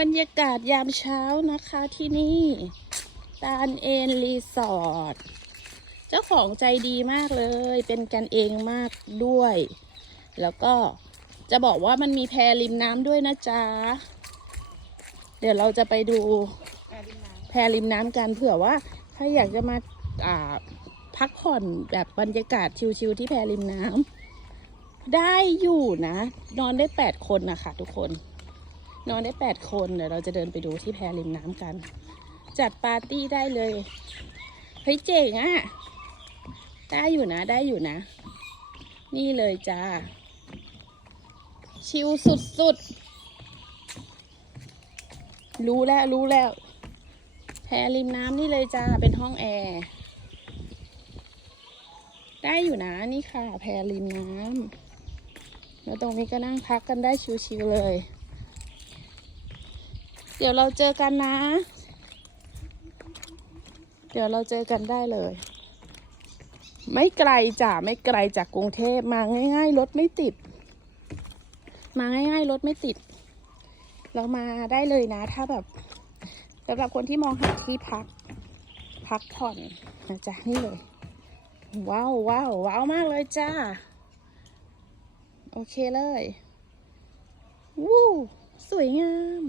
บรรยากาศยามเช้านะคะที่นี่ ตาลเอนรีสอร์ท เจ้าของใจดีมากเลย เป็นกันเองมากด้วย แล้วก็จะบอกว่ามันมีแพริมน้ำด้วยนะจ๊ะ เดี๋ยวเราจะไปดูแพริมน้ำกันเผื่อว่าถ้าอยากจะมาอ่าพักผ่อนแบบบรรยากาศชิลๆที่แพริมน้ำได้อยู่นะ นอนได้แปดคนนะคะทุกคน นอนได้แปดคนเดี๋ยวเราจะเดินไปดูที่แพริมน้ำกัน จัดปาร์ตี้ได้เลย เฮ้ยเจ๋งอะได้อยู่นะได้อยู่นะ นี่เลยจ้า ชิลสุดๆ รู้แล้วรู้แล้ว แพริมน้ำนี่เลยจ้า เป็นห้องแอร์ ได้อยู่นะนี่ค่ะ แพริมน้ำแล้วตรงนี้ก็นั่งพักกันได้ชิวๆเลย เดี๋ยวเราเจอกันนะ เดี๋ยวเราเจอกันได้เลย ไม่ไกลจ้ะไม่ไกลจากกรุงเทพมาง่าย ๆ รถไม่ติด มาง่าย ๆ รถไม่ติด เรามาได้เลยนะ ถ้าแบบสำหรับคนที่มองหาที่พัก พักผ่อนนะจ๊ะนี่เลย ว้าวว้าวว้าวมากเลยจ้า โอเคเลย วู้สวยงาม